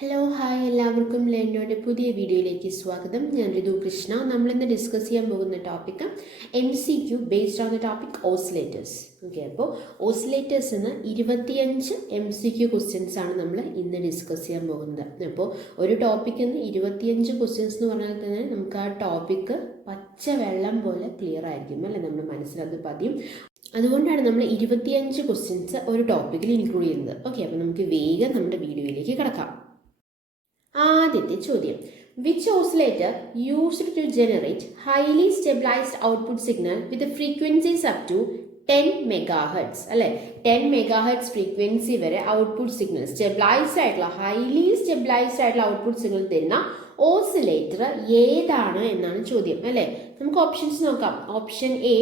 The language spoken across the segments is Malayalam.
ഹലോ ഹായ് എല്ലാവർക്കും ലേണോയുടെ പുതിയ വീഡിയോയിലേക്ക് സ്വാഗതം. ഞാൻ ഋതു കൃഷ്ണ. നമ്മളിന്ന് ഡിസ്കസ് ചെയ്യാൻ പോകുന്ന topic MCQ based on the topic oscillators. Okay, അപ്പോൾ ഓസിലേറ്റേഴ്സ് എന്ന് 25 MCQ ക്വസ്റ്റ്യൻസ് ആണ് നമ്മൾ ഇന്ന് ഡിസ്കസ് ചെയ്യാൻ പോകുന്നത്. അപ്പോൾ ഒരു ടോപ്പിക്കിൽ നിന്ന് 25 ക്വസ്റ്റ്യൻസ് എന്ന് പറഞ്ഞാൽ തന്നെ നമുക്ക് ആ ടോപ്പിക്ക് പച്ച വെള്ളം പോലെ ക്ലിയർ ആയിരിക്കും അല്ലേ, നമ്മുടെ മനസ്സിലത് പതിയും. അതുകൊണ്ടാണ് നമ്മൾ 25 ക്വസ്റ്റ്യൻസ് ഒരു ടോപ്പിക്കിൽ ഇൻക്ലൂഡ് ചെയ്യുന്നത്. ഓക്കെ, അപ്പോൾ നമുക്ക് വേഗം നമ്മുടെ വീഡിയോയിലേക്ക് കിടക്കാം. ആദ്യത്തെ ചോദ്യം, which oscillator used to generate highly stabilised output signal with frequencies up to 10 megahertz അല്ലെ, 10 മെഗാഹെർട്സ് ഫ്രീക്വൻസി വരെ ഔട്ട്പുട്ട് സിഗ്നൽ സ്റ്റെബിലൈസ്ഡ് ആയിട്ടുള്ള ഹൈലി സ്റ്റെബിലൈസ്ഡ് ആയിട്ടുള്ള ഔട്ട്പുട്ട് സിഗ്നൽ തരുന്ന ഓസിലേറ്റർ ഏതാണ് എന്നാണ് ചോദ്യം അല്ലെ. നമുക്ക് ഓപ്ഷൻസ് നോക്കാം. Option A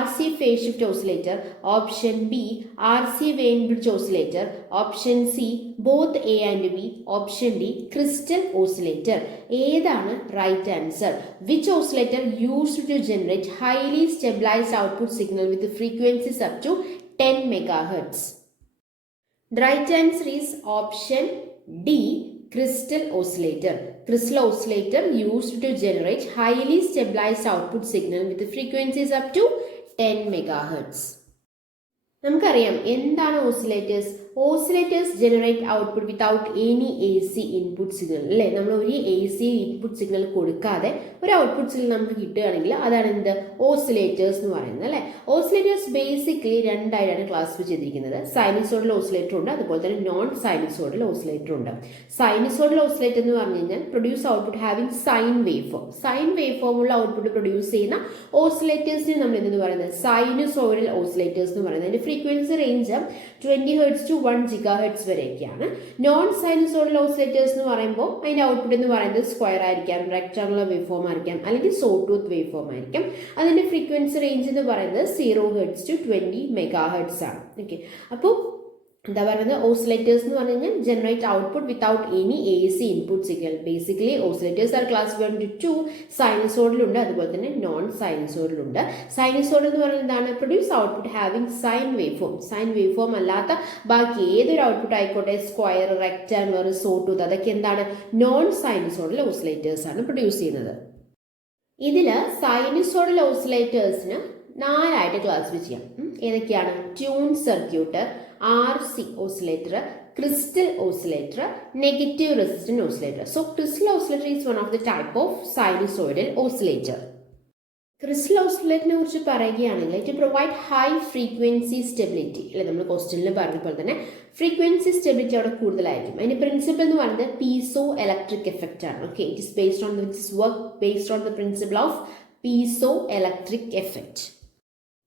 RC phase shift oscillator, option B RC vein bridge oscillator, option C both A and B, option D crystal oscillator. ഏതാണ് right answer? Which oscillator used to generate highly stabilised output signal with frequencies up to 10 megahertz? The right answer is option D, crystal oscillator. Crystal oscillator used to generate highly stabilized output signal with frequencies up to 10 megahertz. നമുക്കറിയാം എന്താണ് oscillators. Oscillators generate output without any AC input signal അല്ലേ. നമ്മൾ ഒരു AC ഇൻപുട്ട് സിഗ്നൽ കൊടുക്കാതെ ഒരു ഔട്ട്പുട്ട് സിഗ്നൽ നമുക്ക് കിട്ടുകയാണെങ്കിൽ അതാണ് എന്ത്, ഓസിലേറ്റേഴ്സ് എന്ന് പറയുന്നത് അല്ലേ. ഓസിലേറ്റേഴ്സ് ബേസിക്കലി രണ്ടായിട്ടാണ് ക്ലാസിഫൈ ചെയ്തിരിക്കുന്നത്. സൈനസോയിഡൽ ഓസിലേറ്റർ ഉണ്ട്, അതുപോലെ തന്നെ നോൺ സൈനസോയിഡൽ ഓസിലേറ്റർ ഉണ്ട്. സൈനസോയിഡൽ ഓസിലേറ്റർ എന്ന് പറഞ്ഞു കഴിഞ്ഞാൽ produce output having sine wave form. Sine wave ഫോമുള്ള ഔട്ട്പുട്ട് പ്രൊഡ്യൂസ് ചെയ്യുന്ന ഓസിലേറ്റേഴ്സിന് നമ്മൾ എന്തെന്ന് പറയുന്നത്, സൈനസോയിഡൽ ഓസിലേറ്റേഴ്സ് എന്ന് പറയുന്നത്. അതിന്റെ frequency range 20 Hz to 1 GHz വരെയൊക്കെയാണ്. നോൺ സൈനസോയിഡൽ ഓസിലേറ്റേഴ്സ് എന്ന് പറയുമ്പോൾ അതിന്റെ ഔട്ട്പുട്ട് എന്ന് പറയുന്നത് സ്ക്വയർ ആയിരിക്കാം, റെക്ടാങ്കുലർ വേവ് ഫോം ആയിരിക്കാം, അല്ലെങ്കിൽ സോ ടൂത്ത് വേവ് ഫോം ആയിരിക്കും. അതിന്റെ ഫ്രീക്വൻസി റേഞ്ച് എന്ന് പറയുന്നത് 0 Hz to 20 MHz ആണ്. ഓക്കെ, അപ്പോൾ എന്താ പറയുന്നത്, ഓസിലേറ്റേഴ്സ് എന്ന് പറഞ്ഞു കഴിഞ്ഞാൽ generate output without any AC input signal. Basically oscillators R classified into 2. സൈനസോയിഡലുണ്ട്, അതുപോലെ തന്നെ നോൺ സൈനസോയിഡലുണ്ട്. സൈനസോയിഡൽ എന്ന് പറയുന്നത് എന്താണ്, produce output having sine wave form. Sine wave form അല്ലാത്ത ബാക്കി ഏതൊരു ഔട്ട്പുട്ട് ആയിക്കോട്ടെ, സ്ക്വയർ, റെക്ടാങ്കുലർ, സോ ടൂത്ത്, അതൊക്കെ എന്താണ്, നോൺ സൈനസോയിഡൽ ഓസിലേറ്റേഴ്സ് ആണ് പ്രൊഡ്യൂസ് ചെയ്യുന്നത്. ഇതില് സൈനസോയിഡൽ ഓസിലേറ്റേഴ്സിന് 4ആയിട്ട് ക്ലാസിഫൈ ചെയ്യാം. ഏതൊക്കെയാണ്? Tune circuit, RC oscillator, crystal oscillator, negative resistant oscillator. So crystal oscillator is one of the type of sinusoidal oscillator. Crystal ഓസിലേറ്ററിനെ കുറിച്ച് പറയുകയാണെങ്കിൽ it provide high frequency stability അല്ലെ. നമ്മൾ ക്വസ്റ്റ്യനിൽ പറഞ്ഞ പോലെ തന്നെ ഫ്രീക്വൻസി സ്റ്റെബിലിറ്റി അവിടെ കൂടുതലായിരിക്കും. അതിന്റെ പ്രിൻസിപ്പിൾ എന്ന് പറയുന്നത് പീസോ ഇലക്ട്രിക് എഫക്റ്റ് ആണ്. Okay, it is based on this work based on the principle of piezo electric effect.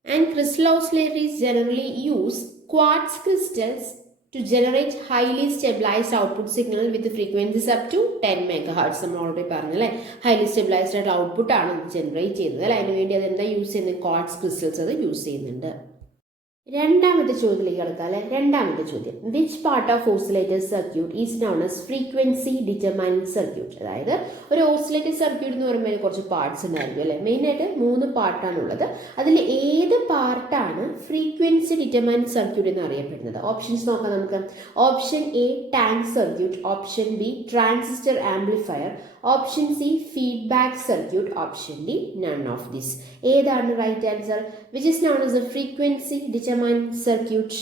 And crystal oscillators generally use quartz crystals to generate highly stabilized output signal with frequencies up to 10 megahertz. നമ്മൾ ഓൾറെഡി പറഞ്ഞല്ലേ, ഹൈലി സ്റ്റെബിലൈസ്ഡ് ആയിട്ട് ഔട്ട്പുട്ട് ആണ് ജനറേറ്റ് ചെയ്യുന്നത് അല്ലെ. അതിന് വേണ്ടി അത് എന്താ യൂസ് ചെയ്യുന്നത്, ക്വാർട്സ് ക്രിസ്റ്റൽസ് അത് യൂസ് ചെയ്യുന്നുണ്ട്. രണ്ടാമത്തെ ചോദ്യത്തിലേക്ക് കിടക്കാം അല്ലെ. രണ്ടാമത്തെ ചോദ്യം, which part of oscillator circuit is known as frequency determining circuit? അതായത് ഒരു ഓസിലേറ്റർ സർക്യൂട്ട് എന്ന് പറയുമ്പോൾ കുറച്ച് പാർട്സ് ഉണ്ടായിരിക്കും അല്ലെ. മെയിനായിട്ട് 3 പാർട്ടാണുള്ളത്. അതിൽ ഏത് പാർട്ടാണ് ഫ്രീക്വൻസി ഡിറ്റർമൈനിങ് സർക്യൂട്ട് എന്ന് അറിയപ്പെടുന്നത്? ഓപ്ഷൻസ് നോക്കാം നമുക്ക്. Option A tank circuit, option B transistor amplifier, option C feedback circuit, option D none of this. ഏതാണ് right answer? Which is known as a frequency determining circuit?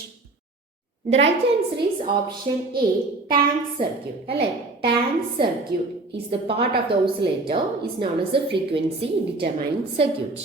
The right answer is option A, tank circuit. അല്ലെ, tank circuit is the part of the oscillator is known as a frequency determining circuit.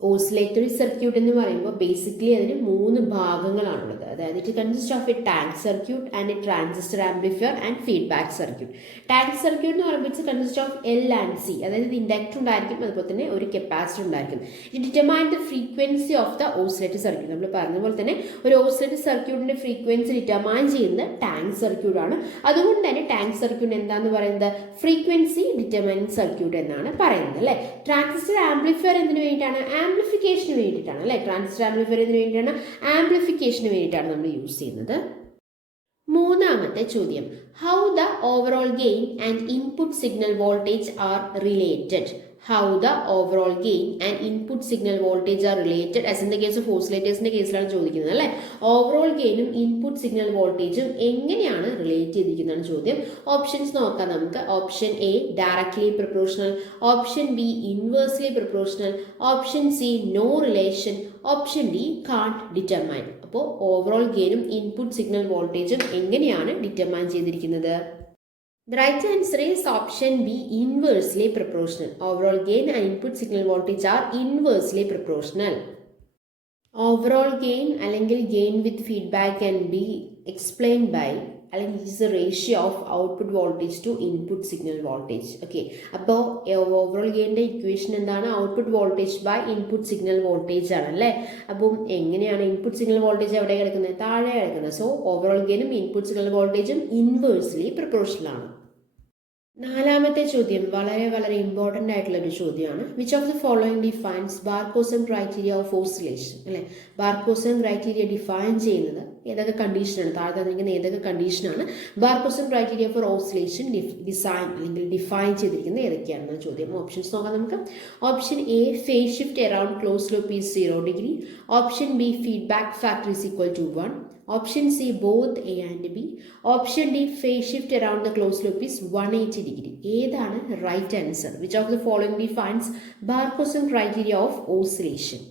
Oscillatory circuit എന്ന് പറയുമ്പോൾ ബേസിക്കലി അതിന് 3 ഭാഗങ്ങളാണുള്ളത്. അതായത് it consist of A tank circuit and A transistor amplifier and feedback circuit. Tank circuit എന്ന് പറയുമ്പോൾ it's consist of L and C, അതായത് ഇൻഡക്ടർ ഉണ്ടായിരിക്കും, അതുപോലെ തന്നെ ഒരു കപ്പാസിറ്റർ ഉണ്ടായിരിക്കും. It determine the frequency of the oscillator circuit. നമ്മൾ പറഞ്ഞ പോലെ തന്നെ ഒരു ഓസിലേറ്റർ സർക്യൂട്ടിന്റെ ഫ്രീക്വൻസി ഡിറ്റർമൈൻ ചെയ്യുന്നത് ടാങ്ക് സർക്യൂട്ട് ആണ്. അതുകൊണ്ട് തന്നെ ടാങ്ക് സർക്യൂട്ട് എന്താന്ന് പറയുന്നത്, ഫ്രീക്വൻസി ഡിറ്റർമൈനിങ് സർക്യൂട്ട് എന്നാണ് പറയുന്നത് അല്ലെ. ട്രാൻസിസ്റ്റർ ആംപ്ലിഫയർ എന്തിനു വേണ്ടിയിട്ടാണ്? ആംപ്ലിഫിക്കേഷന് വേണ്ടിയിട്ടാണ് അല്ലെ. ട്രാൻസിസ്റ്റർ ആംപ്ലിഫയർ എന്തിനു വേണ്ടിയിട്ടാണ്? ആംപ്ലിഫിക്കേഷന് വേണ്ടിയിട്ടാണ് നമ്മൾ യൂസ് ചെയ്യുന്നത്. മൂന്നാമത്തെ ചോദ്യം, how the overall gain and input signal voltage are related? how the overall gain and input signal voltage are related as in the case of ഓസിലേറ്റേഴ്സിന്റെ കേസിലാണ് ചോദിക്കുന്നത് അല്ലേ. ഓവറോൾ ഗെയിനും ഇൻപുട്ട് സിഗ്നൽ വോൾട്ടേജും എങ്ങനെയാണ് റിലേറ്റ് ചെയ്തിരിക്കുന്നതാണ് ചോദ്യം. ഓപ്ഷൻസ് നോക്കാം നമുക്ക്. Option A directly proportional, option B inversely proportional, option C no relation, option D can't determine. അപ്പോൾ ഓവറോൾ ഗെയിനും ഇൻപുട്ട് സിഗ്നൽ വോൾട്ടേജും എങ്ങനെയാണ് ഡിറ്റർമൈൻ ചെയ്തിരിക്കുന്നത്? The right answer is option B, inversely proportional. Overall gain and input signal voltage are inversely proportional. Overall gain അല്ലെങ്കിൽ gain with feedback can be explained by അല്ലെങ്കിൽ it is a ratio of output voltage to input signal voltage. Okay, അപ്പോൾ ഓവറോൾ ഗെയിൻ്റെ ഇക്വേഷൻ എന്താണ്? Output voltage by input signal voltage ആണല്ലേ. അപ്പം എങ്ങനെയാണ് ഇൻപുട്ട് സിഗ്നൽ വോൾട്ടേജ് എവിടെ കിടക്കുന്നത്? താഴെ കിടക്കുന്നത്. സോ ഓവറോൾ ഗെയിനും ഇൻപുട്ട് സിഗ്നൽ വോൾട്ടേജും ഇൻവേഴ്സ്ലി പ്രൊപ്പോർഷണൽ ആണ്. നാലാമത്തെ ചോദ്യം വളരെ വളരെ ഇമ്പോർട്ടൻ്റ് ആയിട്ടുള്ള ഒരു ചോദ്യമാണ്. Which of the following defines Barkhausen criteria of oscillation? അല്ലെ, ബാർക്കോസൺ ക്രൈറ്റീരിയ ഡിഫൈൻ ചെയ്യുന്നത് ഏതൊക്കെ കണ്ടീഷനാണ്? താഴെ തന്നിരിക്കുന്ന ഏതൊക്കെ കണ്ടീഷനാണ് Barkhausen criteria for oscillation design അല്ലെങ്കിൽ ഡിഫൈൻ ചെയ്തിരിക്കുന്നത് ഏതൊക്കെയാണെന്ന ചോദ്യം. ഓപ്ഷൻസ് നോക്കാം നമുക്ക്. Option A phase shift around close loop is 0 degree. Option B feedback factor is equal to 1. Option C both A and B. Option D phase shift around the closed loop is 180 degree. ഏതാണ് right answer? Which of the following defines Barkhausen criteria of oscillation?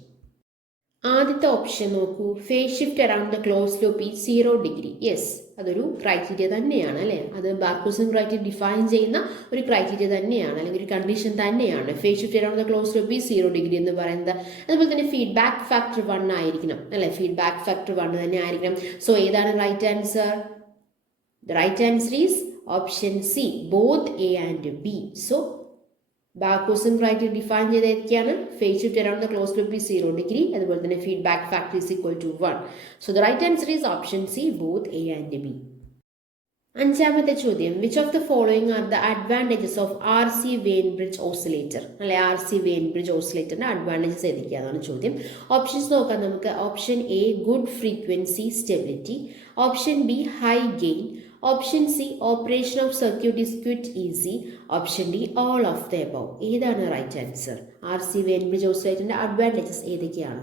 ആദ്യത്തെ ഓപ്ഷൻ നോക്കൂ. Face shift around the close loop is 0 degree. Yes, അതൊരു ക്രൈറ്റീരിയ തന്നെയാണ് അല്ലേ. അത് ബാർക്കോസൺ ക്രൈറ്റീരിയ ഡിഫൈൻ ചെയ്യുന്ന ഒരു ക്രൈറ്റീരിയ തന്നെയാണ് അല്ലെങ്കിൽ ഒരു കണ്ടീഷൻ തന്നെയാണ്. Face shift around the close loop is 0 degree എന്ന് പറയുന്നത്. അതുപോലെ തന്നെ ഫീഡ്ബാക്ക് ഫാക്ടർ 1 ആയിരിക്കണം അല്ലേ. ഫീഡ്ബാക്ക് ഫാക്ടർ 1 തന്നെ ആയിരിക്കണം. സോ ഏതാണ് right answer? The right answer is option C both A and B. So Barkhausen criteria define ചെയ്ത് ഏതൊക്കെയാണ്? Phase shift around the close loop is 0 degree. അതുപോലെ തന്നെ feedback factor is equal to 1. So the right answer is option C both A and B. അഞ്ചാമത്തെ ചോദ്യം. Which of the following are the advantages of RC vein bridge oscillator? അല്ലെ, RC വെയിൻ ബ്രിഡ്ജ് ഓസിലേറ്ററിന്റെ അഡ്വാൻറ്റേജസ് ഏതൊക്കെയാണെന്നാണ് ചോദ്യം. ഓപ്ഷൻസ് നോക്കാം നമുക്ക്. Option A good frequency stability. Option B high gain. Option C operation of circuit is quite easy. Option D all of the above. ഏതാണ് right answer? RC vein bridge ഓസിലേറ്ററിന്റെ അഡ്വാൻറ്റേജസ് ഏതൊക്കെയാണ്?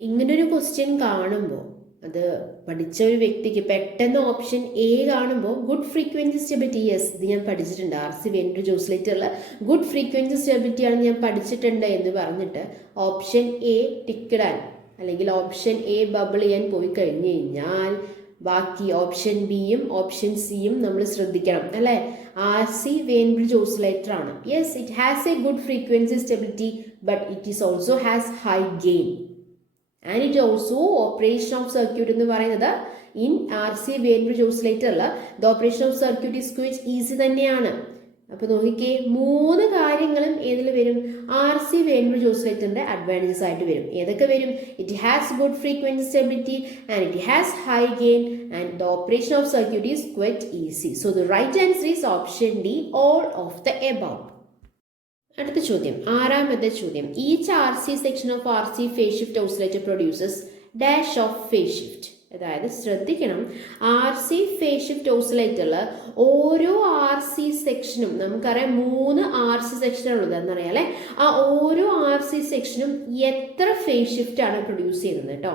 ഇങ്ങനൊരു ക്വസ്റ്റ്യൻ കാണുമ്പോൾ അത് പഠിച്ച ഒരു വ്യക്തിക്ക് പെട്ടെന്ന് ഓപ്ഷൻ എ കാണുമ്പോൾ ഗുഡ് ഫ്രീക്വൻസി സ്റ്റെബിലിറ്റി, യെസ് ഇത് ഞാൻ പഠിച്ചിട്ടുണ്ട്, RC വെയിൻ ബ്രിഡ്ജ് ഓസിലേറ്ററിൽ ഗുഡ് ഫ്രീക്വൻസി സ്റ്റെബിലിറ്റി ആണ് ഞാൻ പഠിച്ചിട്ടുണ്ട് എന്ന് പറഞ്ഞിട്ട് ഓപ്ഷൻ എ ടിക്കിടാൻ അല്ലെങ്കിൽ ഓപ്ഷൻ എ ബബിൾ ചെയ്യാൻ പോയി കഴിഞ്ഞു കഴിഞ്ഞാൽ ബാക്കി ഓപ്ഷൻ ബിയും ഓപ്ഷൻ സിയും നമ്മൾ ശ്രദ്ധിക്കണം അല്ലേ. RC വെയിൻ ബ്രിഡ്ജ് ഓസിലേറ്റർ ആണ്. Yes, it has a good frequency stability but it is also has high gain and it also operation of circuit എന്ന് പറയുന്നത് ഇൻ RC വെയിൻ ബ്രിഡ്ജ് ഓസിലേറ്ററിൽ the operation of circuit is quite easy തന്നെയാണ്. അപ്പോൾ നോക്കിക്കേ, 3 കാര്യങ്ങളും ഏതിൽ വരും? RC വെയിൻ ബ്രിഡ്ജ് ഓസിലേറ്ററിന്റെ അഡ്വാൻറ്റേജസ് ആയിട്ട് വരും. ഏതൊക്കെ വരും? It has good frequency stability and it has high gain and the operation of circuit is quite easy. So the right answer is option D all of the above. അടുത്ത ചോദ്യം, ആറാമത്തെ ചോദ്യം. Each RC section of RC phase shift oscillator produces dash of phase shift. അതായത് ശ്രദ്ധിക്കണം, RC ഫേസ് ഷിഫ്റ്റ് ഓസിലേറ്ററിൽ ഓരോ RC സെക്ഷനും നമുക്കറിയാം 3 RC സെക്ഷനുള്ളത് എന്നറിയാം അല്ലേ. ആ ഓരോ RC സെക്ഷനും എത്ര ഫേസ് ഷിഫ്റ്റ് ആണ് പ്രൊഡ്യൂസ് ചെയ്യുന്നത് കേട്ടോ.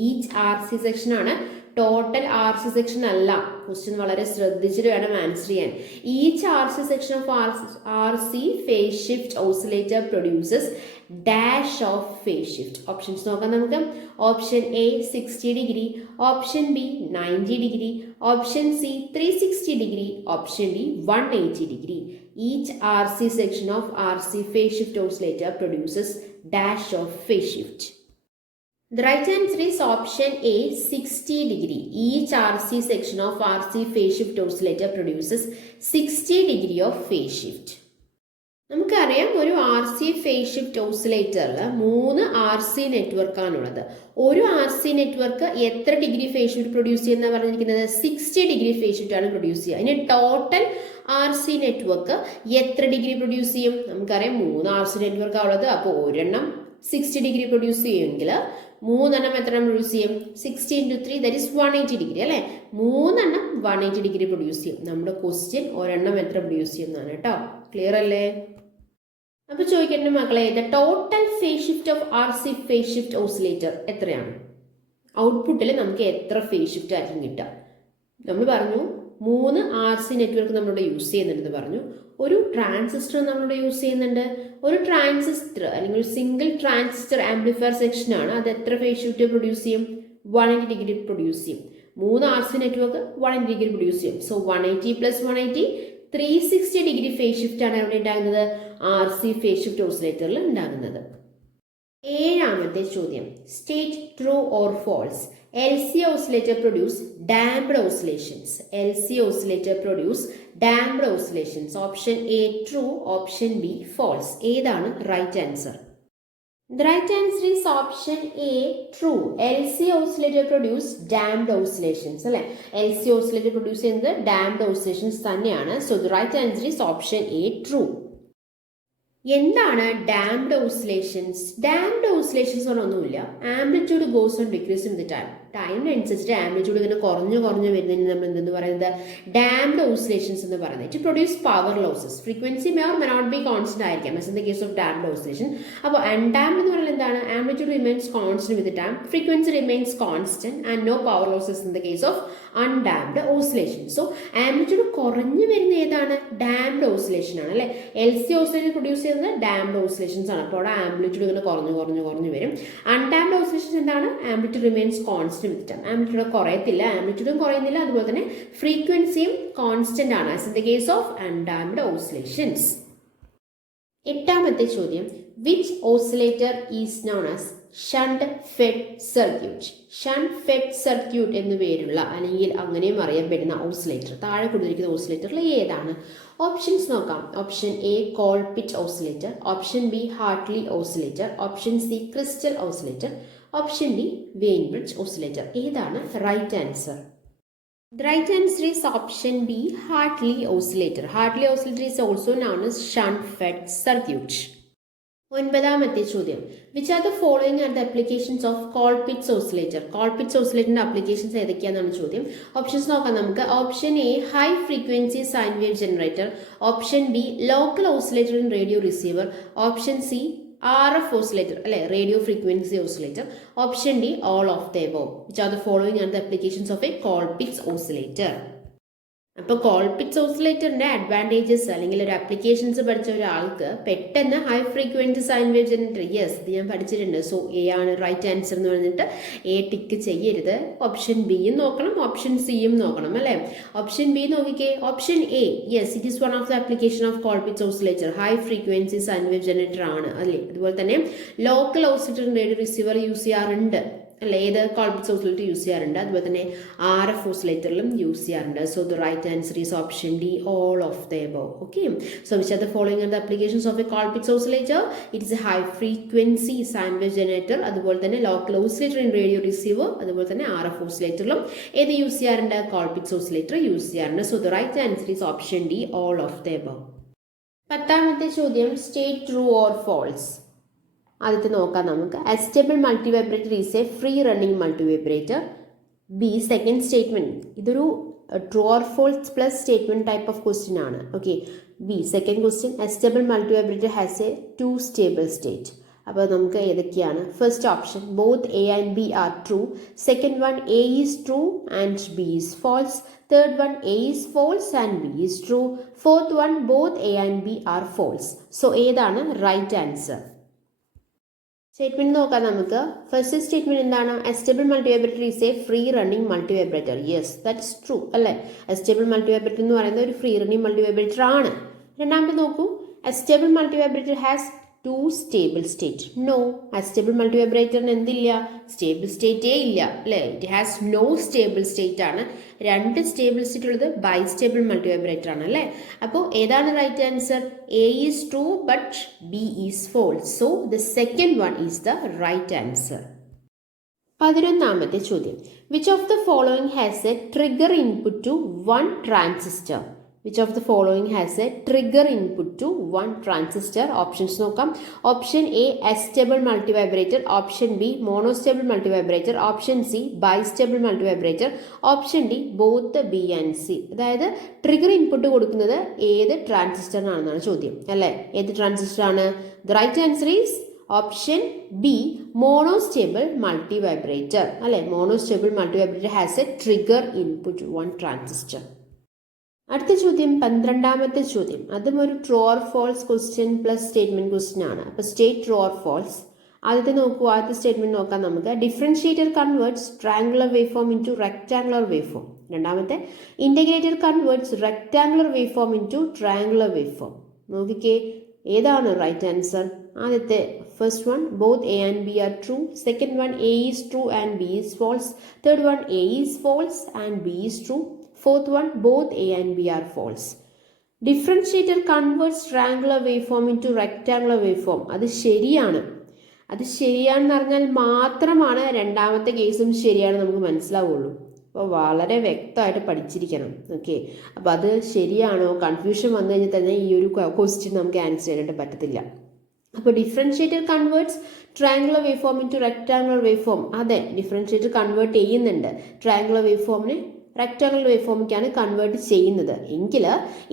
ഈച്ച് RC സെക്ഷനാണ്, ടോട്ടൽ RC സെക്ഷൻ അല്ല. ക്വസ്റ്റ്യൻ വളരെ ശ്രദ്ധിച്ചിട്ട് വേണം ആൻസർ ചെയ്യാൻ. Each RC section of RC phase shift oscillator produces dash of phase shift. Options നോക്കാം നമുക്ക്. Option A 60 degree, option B 90 degree, option C 360 degree, option D 180 degree. Each RC section of RC phase shift oscillator produces dash of phase shift. The right answer is option A 60 degree. Each RC section of RC phase shift oscillator produces 60 degree of phase shift. നമുക്കറിയാം ഒരു RC ഫേസ് ഷിഫ്റ്റ് ഓസിലേറ്ററിൽ 3 RC നെറ്റ്വർക്കാണുള്ളത്. ഒരു RC നെറ്റ്വർക്ക് എത്ര ഡിഗ്രി ഫേസ് ഷിഫ്റ്റ് പ്രൊഡ്യൂസ് ചെയ്യുന്ന പറഞ്ഞിരിക്കുന്നത്? 60 ഡിഗ്രി ഫേസ് ഷിഫ്റ്റ് ആണ് പ്രൊഡ്യൂസ് ചെയ്യുക. അതിന് ടോട്ടൽ RC നെറ്റ്വർക്ക് എത്ര ഡിഗ്രി പ്രൊഡ്യൂസ് ചെയ്യും? നമുക്കറിയാം 3 RC നെറ്റ്വർക്ക് ഉള്ളത്. അപ്പോൾ ഒരെണ്ണം 60 ഡിഗ്രി പ്രൊഡ്യൂസ് ചെയ്യുമെങ്കിൽ 3 എണ്ണം എത്ര പ്രൊഡ്യൂസ് ചെയ്യും? 60 × 3 ദാറ്റ് ഈസ് 180 ഡിഗ്രി അല്ലേ. 3 എണ്ണം 180 ഡിഗ്രി പ്രൊഡ്യൂസ് ചെയ്യും. നമ്മുടെ ക്വസ്റ്റ്യൻ ഒരെണ്ണം എത്ര പ്രൊഡ്യൂസ് ചെയ്യുന്നതാണ് കേട്ടോ. ക്ലിയർ അല്ലേ? അപ്പോൾ ചോദിക്കേണ്ട മക്കളെ, the total phase shift of R C phase shift oscillator എത്രയാണ്? ഔട്ട്പുട്ടിൽ നമുക്ക് എത്ര ഫേസ് ഷിഫ്റ്റ് ആയിരിക്കും കിട്ടുക? നമ്മൾ പറഞ്ഞു 3 ആർ സി നെറ്റ്വർക്ക് നമ്മളിവിടെ യൂസ് ചെയ്യുന്നുണ്ടെന്ന് പറഞ്ഞു. ഒരു ട്രാൻസിസ്റ്റർ നമ്മളിവിടെ യൂസ് ചെയ്യുന്നുണ്ട്. ഒരു ട്രാൻസിസ്റ്റർ അല്ലെങ്കിൽ ഒരു സിംഗിൾ ട്രാൻസിസ്റ്റർ ആംപ്ലിഫയർ സെക്ഷൻ ആണ്. അത് എത്ര ഫേസ് ഷിഫ്റ്റ് പ്രൊഡ്യൂസ് ചെയ്യും? 180 ഡിഗ്രി പ്രൊഡ്യൂസ് ചെയ്യും. 3 R C network 180 degree produce ചെയ്യും. So 180 plus 180 360 degree phase shift ആണ് എവിടെ ഉണ്ടാകുന്നത്? ആർ സി ഫേസ് ഷിഫ്റ്റ് ഓസിലേറ്ററിൽ ഉണ്ടാകുന്നത്. 7ാമത്തെ ചോദ്യം, state true or false. LC oscillator produce damped oscillations. LC oscillator produce damped oscillations. Option A true, option B false. ഏതാണ് right answer? The right answer is option A true. LC oscillator produce damped oscillations. അല്ലേ? LC oscillator produce ചെയ്യുന്നത് damped oscillations തന്നെയാണ്. So the right answer is option A true. എന്താണ് ഡാംപ്ഡ് ഓസിലേഷൻസ്? ഡാംപ്ഡ് ഓസിലേഷൻസ് ഒന്നുമില്ല. Amplitude goes on decrease in the ടൈമിനനുസരിച്ചിട്ട് ആംപ്ലിറ്റ്യൂഡ് ഇങ്ങനെ കുറഞ്ഞു വരുന്നതിന് നമ്മൾ എന്തെന്ന് പറയുന്നത്? ഡാംപ്ഡ് ഓസിലേഷൻസ് എന്ന് പറയുന്നത്. It produce power losses. Frequency may or may not be constant ആയിരിക്കാം as in the case of damped oscillation. അപ്പോൾ അൺഡാംപ്ഡ് എന്ന് പറയുന്നത് എന്താണ്? Amplitude remains constant with time, frequency remains constant and no power losses in the case of undamped oscillation. So amplitude കുറഞ്ഞു വരുന്ന ഏതാണ്? ഡാംപ്ഡ് ഓസിലേഷൻ ആണ് അല്ലേ? LC ഓസിലേഷൻ പ്രൊഡ്യൂസ് ചെയ്യുന്നത് ഡാംപ്ഡ് ഓസിലേഷൻസ് ആണ്. അപ്പോൾ അവിടെ ആംപ്ലിറ്റ്യൂഡ് ഇങ്ങനെ കുറഞ്ഞു വരും. അൺഡാംപ്ഡ് ഓസിലേഷൻസ് എന്താണ്? Amplitude remains constant with time. Amplitude കുറയത്തില്ല, ആംപ്ലിറ്റ്യൂഡും കുറയുന്നില്ല, അതുപോലെ തന്നെ ഫ്രീക്വൻസിയും കോൺസ്റ്റന്റ് ആണ് as in the case of undamped oscillations. 8ാമത്തെ ചോദ്യം, which oscillator is known as shunt fed circuit. Shunt fed circuit എന്നു പേരുള്ള അല്ലെങ്കിൽ അങ്ങനെയും അറിയപ്പെടുന്ന ഓസിലേറ്റർ, താഴെ കൊടുത്തിരിക്കുന്ന ഓസിലേറ്ററിൽ ഏതാണ്? ഓപ്ഷൻസ് നോക്കാം. Option A Colpitts oscillator, option B Hartley oscillator, option C crystal oscillator, option D Wien bridge oscillator. ഏതാണ് right answer? The right answer is option B, Hartley oscillator. Hartley oscillator is also known as shunt-fed circuit. 9ാമത്തെ ചോദ്യം, which are the following are the applications of Colpitts oscillator? Colpitts oscillator applications ഏതൊക്കെയാണെന്നാണ് ചോദ്യം. ഓപ്ഷൻസ് നോക്കാം നമുക്ക്. Option A high frequency sine wave generator, option B local oscillator in radio receiver, option C RF oscillator അല്ലെ radio frequency oscillator, option D all of the above. Which are the following are the applications of a Colpitts oscillator. അപ്പോൾ കോൾപിറ്റ്സ് ഓസിലേറ്ററിന്റെ അഡ്വാൻറ്റേജസ് അല്ലെങ്കിൽ ഒരു ആപ്ലിക്കേഷൻസ് പഠിച്ച ഒരാൾക്ക് പെട്ടെന്ന് high frequency sine wave generator, yes ഇത് ഞാൻ പഠിച്ചിട്ടുണ്ട്. സോ എ ആണ് റൈറ്റ് ആൻസർ എന്ന് പറഞ്ഞിട്ട് എ ടിക്ക് ചെയ്യരുത്. ഓപ്ഷൻ ബിയും നോക്കണം, ഓപ്ഷൻ സിയും നോക്കണം അല്ലേ? ഓപ്ഷൻ ബി നോക്കിക്കേ. Option A, yes it is one of the application of Colpitts oscillator. High frequency sine wave generator ആണ് അല്ലേ? അതുപോലെ തന്നെ local oscillator radio receiver use ചെയ്യാറുണ്ട് അല്ലേ? ഏത് കോൾപിറ്റ്സ് ഓസിലേറ്റർ യൂസ് ചെയ്യാറുണ്ട്. അതുപോലെ തന്നെ RF ഓസിലേറ്ററിലും യൂസ് ചെയ്യാറുണ്ട്. So the right answer is option D all of the above. Okay, so which are the following are the applications of a Colpitts oscillator? It's a high frequency sine wave generator, അതുപോലെ തന്നെ local oscillator in radio receiver, അതുപോലെ തന്നെ RF ഓസിലേറ്ററിലും ഏത് യൂസ് ചെയ്യാറുണ്ട്? കോൾപിറ്റ്സ് ഓസിലേറ്റർ യൂസ് ചെയ്യാറുണ്ട്. So the right answer is option D all of the above. 10ാമത്തെ ചോദ്യം, സ്റ്റേറ്റ് ട്രൂ ഓർ ഫോൾസ്. ആദ്യത്തെ നോക്കാം നമുക്ക്. Astable multi vibrator is a free running multi vibrator. B second statement, ഇതൊരു true or false plus statement type of question ആണ്. Okay, B second question, astable multi vibrator has a 2 stable state. അപ്പോൾ നമുക്ക് ഏതൊക്കെയാണ്? First option both A and B are true, second one A is true and B is false, third one A is false and B is true, fourth one both A and B are false. So ഏതാണ് റൈറ്റ് ആൻസർ? സ്റ്റേറ്റ്മെന്റ് നോക്കാം നമുക്ക്. ഫസ്റ്റ് സ്റ്റേറ്റ്മെന്റ് എന്താണ്? Astable multi vibrator is a free running multi vibrator. Yes that is true അല്ലേ? അസ്റ്റേബിൾ മൾട്ടി വൈബ്രേറ്റർ എന്ന് പറയുന്നത് ഒരു ഫ്രീ റണ്ണിങ് മൾട്ടി വൈബ്രേറ്റർ ആണ്. രണ്ടാമത്തെ നോക്കൂ, astable multi vibrator has 2 stable state. No, astable മൾട്ടി വൈബ്രേറ്ററിന് എന്തില്ല? സ്റ്റേബിൾ സ്റ്റേറ്റേ ഇല്ല അല്ലേ? It has no stable state ആണ്. 2 സ്റ്റേബിൾ സ്റ്റേറ്റ് ഉള്ളത് ബൈ സ്റ്റേബിൾ മൾട്ടി വൈബ്രേറ്റർ ആണ് അല്ലേ? അപ്പോൾ ഏതാണ് right answer? A is true but B is false. So the second one is the right answer. 11ാമത്തെ ചോദ്യം, which of the following has a trigger input to 1 transistor? Which of the following has a trigger input to one transistor? Options നോക്കാം. Option A astable multivibrator, Option B monostable multivibrator, Option C bistable multivibrator, Option D both B and C. അതായത് ട്രിഗർ ഇൻപുട്ട് കൊടുക്കുന്നത് ഏത് ട്രാൻസിസ്റ്ററിനാണെന്നാണ് ചോദ്യം അല്ലേ? ഏത് ട്രാൻസിസ്റ്റർ ആണ്? The right answer is Option B monostable multivibrator അല്ലേ? Monostable multivibrator has a trigger input to one transistor. അടുത്ത ചോദ്യം 12ാമത്തെ ചോദ്യം. അതും ഒരു true or false question plus statement question ആണ്. അപ്പോൾ സ്റ്റേറ്റ് ട്രൂ ഓർ ഫോൾസ്. ആദ്യത്തെ നോക്കൂ. ആദ്യത്തെ സ്റ്റേറ്റ്മെന്റ് നോക്കാം നമുക്ക്. Differentiator converts triangular wave form into rectangular wave form. രണ്ടാമത്തെ integrator converts rectangular wave form into triangular wave form. നോക്കിക്കേ ഏതാണ് റൈറ്റ് ആൻസർ? ആദ്യത്തെ first one both A and B are true. Second one A is true and B is false. Third one A is false and B is true. Fourth one, both A and B are false. Differentiator converts triangular waveform into rectangular waveform. അത് ശരിയാണ്. അത് ശരിയാണെന്ന് പറഞ്ഞാൽ മാത്രമാണ് രണ്ടാമത്തെ കേസും ശരിയാണെന്ന് നമുക്ക് മനസ്സിലാവുള്ളൂ. അപ്പോൾ വളരെ വ്യക്തമായിട്ട് പഠിച്ചിരിക്കണം. ഓക്കെ, അപ്പോൾ അത് ശരിയാണോ കൺഫ്യൂഷൻ വന്നു കഴിഞ്ഞാൽ തന്നെ ഈ ഒരു ക്വസ്റ്റ്യൻ നമുക്ക് ആൻസർ ചെയ്യാനായിട്ട് പറ്റത്തില്ല. അപ്പോൾ differentiator converts triangular wave form into rectangular wave form. അതെ, ഡിഫറൻഷിയേറ്റർ കൺവേർട്ട് ചെയ്യുന്നുണ്ട്. ട്രയാങ്കുലർ വേവ് ഫോമിനെ റെക്ടാങ്കുലർ വേവ് ഫോമിലേക്കാണ് കൺവേർട്ട് ചെയ്യുന്നത്. എങ്കിൽ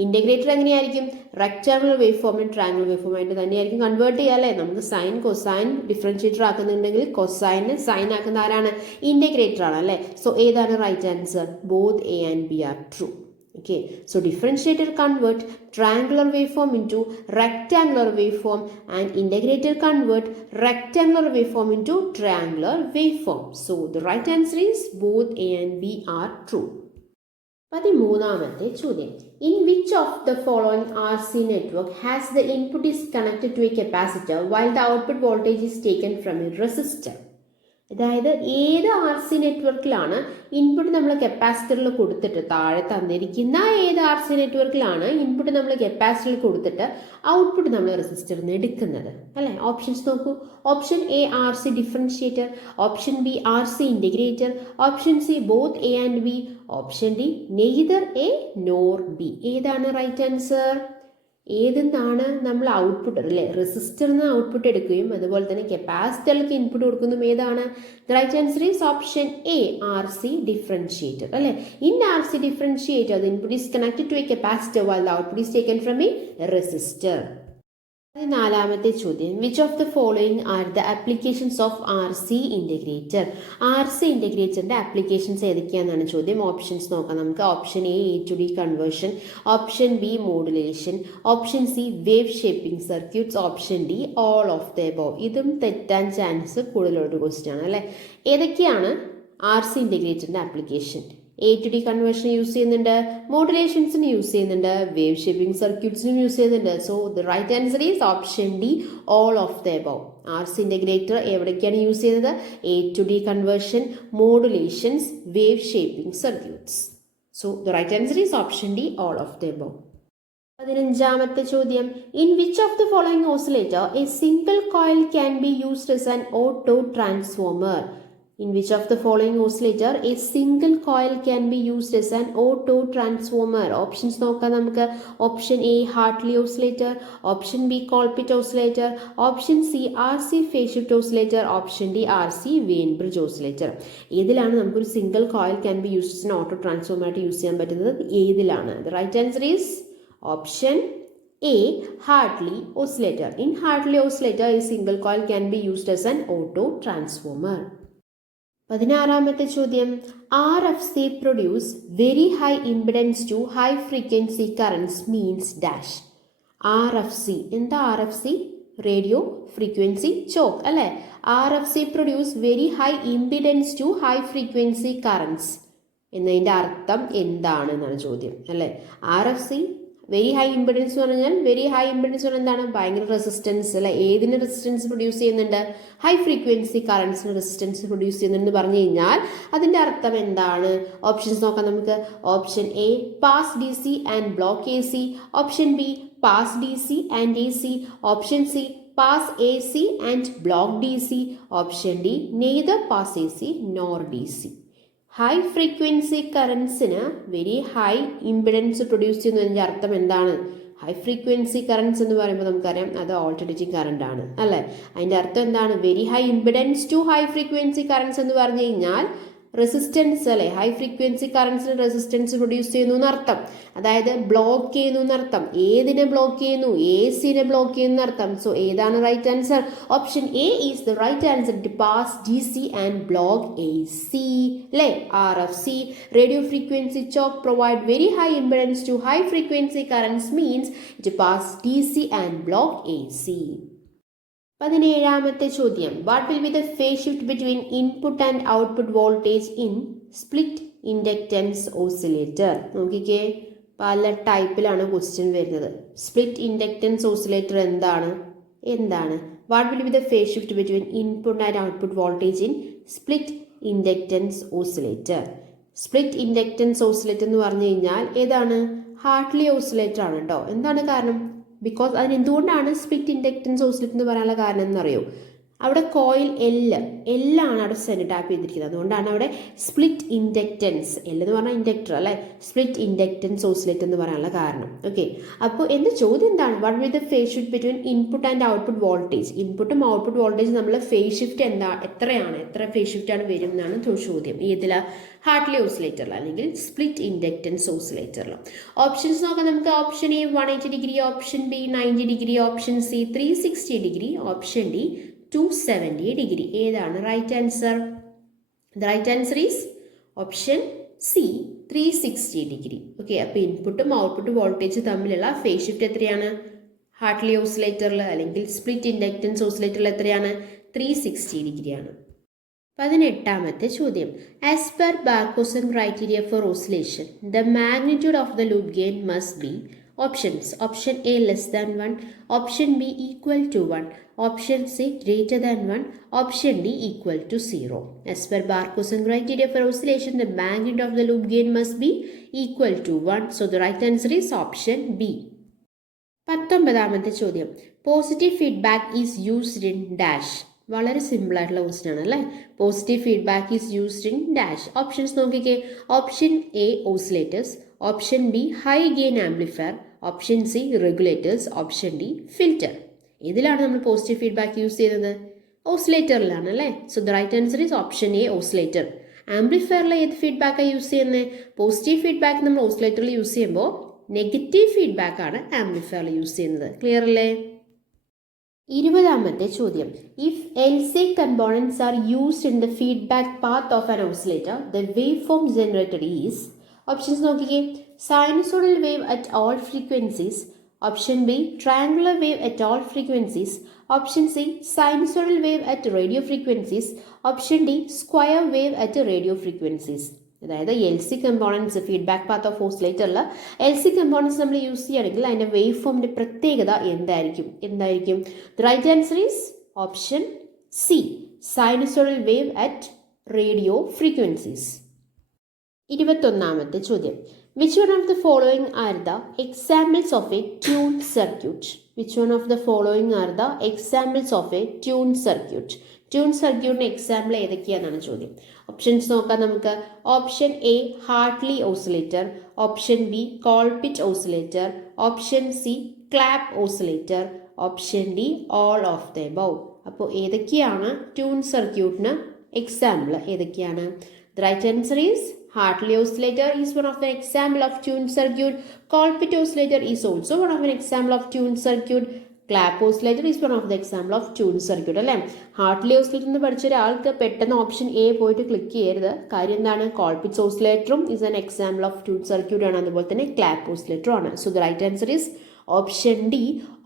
ഇൻ്റഗ്രേറ്റർ എങ്ങനെയായിരിക്കും? റെക്ടാങ്കുലർ വേവ് ഫോമിന് ട്രയാങ്കുലർ വേവ് ഫോമായിട്ട് തന്നെയായിരിക്കും കൺവേർട്ട് ചെയ്യുക അല്ലേ? നമുക്ക് സൈൻ കൊസൈൻ ഡിഫറൻഷിയേറ്റർ ആക്കുന്നുണ്ടെങ്കിൽ കൊസൈന് സൈൻ ആക്കുന്ന ആരാണ്? ഇൻ്റഗ്രേറ്റർ ആണ് അല്ലേ? സോ ഏതാണ് right answer? Both A and B are true. Okay, so differentiator convert triangular waveform into rectangular waveform and integrator convert rectangular waveform into triangular waveform. So the right answer is both A and B are true. 13ാമത്തെ ചോദ്യം. In which of the following RC network has the input is connected to a capacitor while the output voltage is taken from a resistor? അതായത് ഏത് ആർ സി നെറ്റ്വർക്കിലാണ് ഇൻപുട്ട് നമ്മൾ കപ്പാസിറ്ററിൽ കൊടുത്തിട്ട് താഴെ തന്നിരിക്കുന്ന ഏത് ആർ സി നെറ്റ്വർക്കിലാണ് ഇൻപുട്ട് നമ്മൾ കപ്പാസിറ്ററിൽ കൊടുത്തിട്ട് ഔട്ട്പുട്ട് നമ്മൾ റെസിസ്റ്ററിൽ നിന്ന് എടുക്കുന്നത് അല്ലേ? ഓപ്ഷൻസ് നോക്കൂ. Option A R C differentiator, option B R C integrator, option C both A and B, option D neither A nor B. ഏതാണ് റൈറ്റ് ആൻസർ? ഏതെന്നാണ് നമ്മൾ ഔട്ട്പുട്ട് അല്ലേ? റെസിസ്റ്ററിൽ നിന്ന് ഔട്ട്പുട്ട് എടുക്കുകയും അതുപോലെ തന്നെ കപ്പാസിറ്ററിലേക്ക് ഇൻപുട്ട് കൊടുക്കുന്നതും ഏതാണ്? The right answer is option A R C differentiator അല്ലേ? In R C differentiator the input is connected to a capacitor while the output is taken from a resistor. 14ാമത്തെ ചോദ്യം. Which of the following are the applications of R C integrator? R C ഇൻ്റഗ്രേറ്ററിൻ്റെ ആപ്ലിക്കേഷൻസ് ഏതൊക്കെയാണെന്നാണ് ചോദ്യം. ഓപ്ഷൻസ് നോക്കാം നമുക്ക്. Option A to D conversion, option B modulation, option C wave shaping circuits, option D all of the above. ഇതും തെറ്റാൻ ചാൻസ് കൂടുതലുള്ള ക്വസ്റ്റ്യൻ ആണ് അല്ലേ? ഏതൊക്കെയാണ് ആർ സി ഇൻ്റഗ്രേറ്ററിൻ്റെ application? A to D conversion use ചെയ്യുന്നുണ്ട്, മോഡുലേഷൻസിന് യൂസ് ചെയ്യുന്നുണ്ട്, വേവ് ഷേപ്പിംഗ് സർക്യൂട്ട്സിനും യൂസ് ചെയ്യുന്നുണ്ട്. So the right answer is option D all of the above. R C integrator എവിടേക്കാണ് യൂസ് ചെയ്യുന്നത്? A to D conversion, modulations, wave shaping circuits. So the right answer is option D all of the above. 15ാമത്തെ ചോദ്യം. In which of the following oscillator A single coil can be used as an auto transformer? In which of the following oscillator a single coil can be used as an auto transformer? Options നോക്കാം നമുക്ക്. Option A Hartley oscillator, option B Colpitt oscillator, option C R C phase shift oscillator, option D R C Wien bridge oscillator. ഏതിലാണ് നമുക്കൊരു single coil can be used as an auto transformer ആയിട്ട് യൂസ് ചെയ്യാൻ പറ്റുന്നത്? ഏതിലാണ്? The right answer is option A Hartley oscillator. In Hartley oscillator a single coil can be used as an auto transformer. 16ാമത്തെ ചോദ്യം. R F C produce very high impedance to high frequency currents means dash. R F C എന്താ? R F C radio frequency choke അല്ലേ? R F C produce very high impedance to high frequency currents എന്നതിൻ്റെ അർത്ഥം എന്താണെന്നാണ് ചോദ്യം അല്ലേ? R F C very high impedance എന്ന് പറഞ്ഞാൽ വെരി ഹൈ ഇമ്പിഡൻസ് പറഞ്ഞാൽ എന്താണ്? ഭയങ്കര റെസിസ്റ്റൻസ് അല്ലെ? ഏതിന് റെസിസ്റ്റൻസ് പ്രൊഡ്യൂസ് ചെയ്യുന്നുണ്ട്? ഹൈ ഫ്രീക്വൻസി കറൻസിന് റെസിസ്റ്റൻസ് പ്രൊഡ്യൂസ് ചെയ്യുന്നുണ്ട് പറഞ്ഞു കഴിഞ്ഞാൽ അതിൻ്റെ അർത്ഥം എന്താണ്? ഓപ്ഷൻസ് നോക്കാം നമുക്ക്. Option A pass D C and block A C, option B pass D C and A C, option C pass A C and block D C, option D neither pass A C nor D C. High frequency കറൻസിന് വെരി ഹൈ ഇമ്പിഡൻസ് പ്രൊഡ്യൂസ് ചെയ്യുന്നതിൻ്റെ അർത്ഥം എന്താണ്? ഹൈ ഫ്രീക്വൻസി കറൻസ് എന്ന് പറയുമ്പോൾ നമുക്കറിയാം അത് ഓൾട്ടർനേറ്റിംഗ് കറണ്ട് ആണ് അല്ലേ. അതിൻ്റെ അർത്ഥം എന്താണ്? Very high impedance to high frequency currents എന്ന് പറഞ്ഞു കഴിഞ്ഞാൽ റെസിസ്റ്റൻസ് അല്ലേ, ഹൈ ഫ്രീക്വൻസി കറൻസിന് റെസിസ്റ്റൻസ് പ്രൊഡ്യൂസ് ചെയ്യുന്നു എന്നർത്ഥം. അതായത് ബ്ലോക്ക് ചെയ്യുന്നു എന്നർത്ഥം. ഏതിനെ ബ്ലോക്ക് ചെയ്യുന്നു? AC-നെ ബ്ലോക്ക് ചെയ്യുന്നു എന്നർത്ഥം. സോ ഏതാണ് right answer? Option A is the right answer to pass DC and block AC അല്ലേ. RFC radio frequency choke provide very high impedance to high frequency currents means it pass DC and block AC. 17ാമത്തെ ചോദ്യം. What will be the phase shift between input and output voltage in split inductance oscillator? നോക്കിക്കേ, പല ടൈപ്പിലാണ് ക്വസ്റ്റ്യൻ വരുന്നത്. സ്പ്ലിറ്റ് ഇൻഡക്റ്റൻസ് ഓസിലേറ്റർ എന്താണ്? What will be the phase shift between input and output voltage in split inductance oscillator? Split inductance oscillator എന്ന് പറഞ്ഞു കഴിഞ്ഞാൽ ഏതാണ്? ഹാർട്ട്ലി ഓസിലേറ്റർ ആണ് കേട്ടോ. എന്താണ് കാരണം? ബിക്കോസ് അതിന് എന്തുകൊണ്ടാണ് സ്പ്ലിറ്റ് ഇൻഡക്റ്റൻസ് ഓസിലേറ്റർ എന്ന് പറയാനുള്ള കാരണം എന്നറിയോ? അവിടെ കോയിൽ എല്ലാണ് അവിടെ സെൻറ്റർ ടാപ്പ് ചെയ്തിരിക്കുന്നത്. അതുകൊണ്ടാണ് അവിടെ സ്പ്ലിറ്റ് ഇൻഡക്റ്റൻസ്, എന്ന് പറഞ്ഞാൽ ഇൻഡക്ടർ അല്ലേ, സ്പ്ലിറ്റ് ഇൻഡക്റ്റൻസ് ഓസിലേറ്റർ എന്ന് പറയാനുള്ള കാരണം. ഓക്കെ, അപ്പോൾ എൻ്റെ ചോദ്യം എന്താണ്? What will the phase shift between input and output voltage? ഇൻപുട്ടും ഔട്ട്പുട്ട് വോൾട്ടേജ് നമ്മൾ ഫേസ് ഷിഫ്റ്റ് എത്ര ഫേസ് ഷിഫ്റ്റ് ആണ് വരും എന്നാണ് ചോദ്യം. ഏതിലാ? ഹാർട്ട്ലി ഓസിലേറ്ററിൽ അല്ലെങ്കിൽ സ്പ്ലിറ്റ് ഇൻഡക്റ്റൻസ് ഓസിലേറ്ററിൽ. ഓപ്ഷൻസ് നോക്കാം നമുക്ക്. Option A 180 degree, option B 90 degree, option C 360 degree, option D 270 degree. ഏതാണ് right answer? The right answer is option C 360 degree. Okay, അപ്പോൾ ഇൻപുട്ടും ഔട്ട്പുട്ടും വോൾട്ടേജ് തമ്മിലുള്ള ഫേസ് ഷിഫ്റ്റ് എത്രയാണ്? ഹാർട്ട്ലി ഓസിലേറ്ററിൽ അല്ലെങ്കിൽ സ്പ്ലിറ്റ് ഇൻഡക്റ്റൻസ് ഓസിലേറ്ററിൽ എത്രയാണ്? 360 ഡിഗ്രിയാണ്. 18ാമത്തെ ചോദ്യം. As per Barkhausen criteria for oscillation the magnitude of the loop gain must be. Options. Option A less than 1, option B equal to 1, option C greater than 1, option D equal to 0. As per Barkhausen criteria for oscillation the magnitude of the loop gain must be equal to 1. So the right answer is option B. 19ാമത്തെ ചോദ്യം. Positive feedback is used in dash. വളരെ സിമ്പിൾ ആയിട്ടുള്ള ക്വസ്റ്റ്യൻ ആണ് അല്ലേ. Positive feedback is used in dash. Options നോക്കിക്കേ. Option A oscillators, option B high gain amplifier, option C regulators, option D filter. ഇതിലാണ് നമ്മൾ പോസിറ്റീവ് ഫീഡ്ബാക്ക് യൂസ് ചെയ്യുന്നത്? ഓസിലേറ്ററിലാണ് അല്ലേ. So the right answer is option A oscillator. ആംപ്ലിഫയറിൽ ഏത് ഫീഡ്ബാക്കാണ് യൂസ് ചെയ്യുന്നത്? പോസിറ്റീവ് ഫീഡ്ബാക്ക് നമ്മൾ ഓസിലേറ്ററിൽ യൂസ് ചെയ്യുമ്പോൾ നെഗറ്റീവ് ഫീഡ്ബാക്കാണ് ആംപ്ലിഫയറിൽ യൂസ് ചെയ്യുന്നത്. ക്ലിയർ അല്ലേ? 20ാമത്തെ ചോദ്യം. If LC components are used in the feedback path of an oscillator, the waveform generated is. Options നോക്കിക്കേ. Sinusoidal wave at all frequencies, option B triangular wave at all frequencies, option C sinusoidal wave at radio frequencies, option D square wave at radio frequencies. അതായത് LC components feedback path of ഓസിലേറ്ററിൽ LC കമ്പോണൻസ് നമ്മൾ യൂസ് ചെയ്യുകയാണെങ്കിൽ അതിൻ്റെ വേവ് ഫോമിൻ്റെ പ്രത്യേകത എന്തായിരിക്കും? The right answer is option C sinusoidal wave at radio frequencies. 21ാമത്തെ ചോദ്യം. Which one of the following are the examples of a tune circuit? Which one of the following are the examples of a tune circuit? Tune സർക്യൂട്ടിന് എക്സാമ്പിൾ ഏതൊക്കെയാണെന്നാണ് ചോദ്യം. ഓപ്ഷൻസ് നോക്കാം നമുക്ക്. Option A Hartley oscillator, option B Colpitt oscillator, option C Clapp oscillator, option D all of the above. അപ്പോൾ ഏതൊക്കെയാണ് ട്യൂൺ സർക്യൂട്ടിന് എക്സാമ്പിൾ? ഏതൊക്കെയാണ്? The right answer is Hartley oscillator is one of the example of tuned circuit. Colpit oscillator is also one of an example of tuned circuit. Clap oscillator is one of the example of tuned circuit. അല്ലേ? ഹാർട്ട്ലി ഓസിലേറ്റർ എന്ന് പഠിച്ച ഒരാൾക്ക് പെട്ടെന്ന് ഓപ്ഷൻ എ പോയിട്ട് ക്ലിക്ക് ചെയ്യരുത്. കാര്യം എന്താണ്? കോൾപിറ്റ്സ് ഓസിലേറ്ററും is an example of tune circuit ആണ്. അതുപോലെ തന്നെ ക്ലാപ്പ് ഓസിലേറ്ററും ആണ്. So the right answer is option D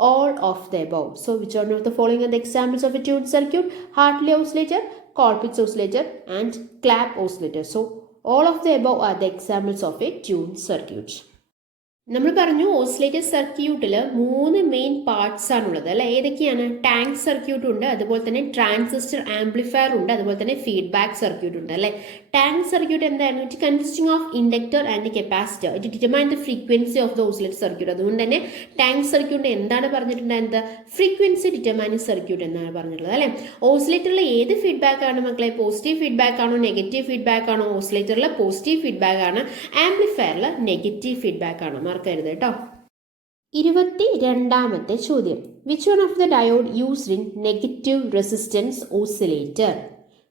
all of the above. So which one of the following are the examples of a tune circuit? Hartley oscillator, Colpitts oscillator and Clapp oscillator. So all of the above are the examples of a tuned circuit. നമ്മൾ പറഞ്ഞു ഓസിലേറ്റർ സർക്യൂട്ടിൽ 3 മെയിൻ പാർട്സ് ആണുള്ളത് അല്ലെ. ഏതൊക്കെയാണ്? ടാങ്ക് സർക്യൂട്ട് ഉണ്ട്, അതുപോലെ തന്നെ ട്രാൻസിസ്റ്റർ ആംപ്ലിഫയർ ഉണ്ട്, അതുപോലെ തന്നെ ഫീഡ്ബാക്ക് സർക്യൂട്ട് ഉണ്ട് അല്ലെ. ടാങ്ക് സർക്യൂട്ട് എന്തായിരുന്നു? It consisting of inductor and capacitor. It determine the frequency of the oscillator circuit. അതുകൊണ്ട് തന്നെ ടാങ്ക് സർക്യൂട്ട് എന്താണ് പറഞ്ഞിട്ടുണ്ടായിരുന്നത്? ഫ്രീക്വൻസി ഡിറ്റർമൈനിങ് സർക്യൂട്ട് എന്നാണ് പറഞ്ഞിട്ടുള്ളത് അല്ലെ. ഓസിലേറ്ററിൽ ഏത് ഫീഡ്ബാക്ക് ആണ് മക്കളെ? പോസിറ്റീവ് ഫീഡ്ബാക്ക് ആണോ നെഗറ്റീവ് ഫീഡ്ബാക്ക് ആണോ? ഓസിലേറ്ററിൽ പോസിറ്റീവ് ഫീഡ്ബാക്ക് ആണ്, ആംപ്ലിഫയറിൽ നെഗറ്റീവ് ഫീഡ്ബാക്ക് ആണ്. മറക്കരുത് കേട്ടോ. 22ാമത്തെ ചോദ്യം. Which one of the diode used in negative resistance oscillator?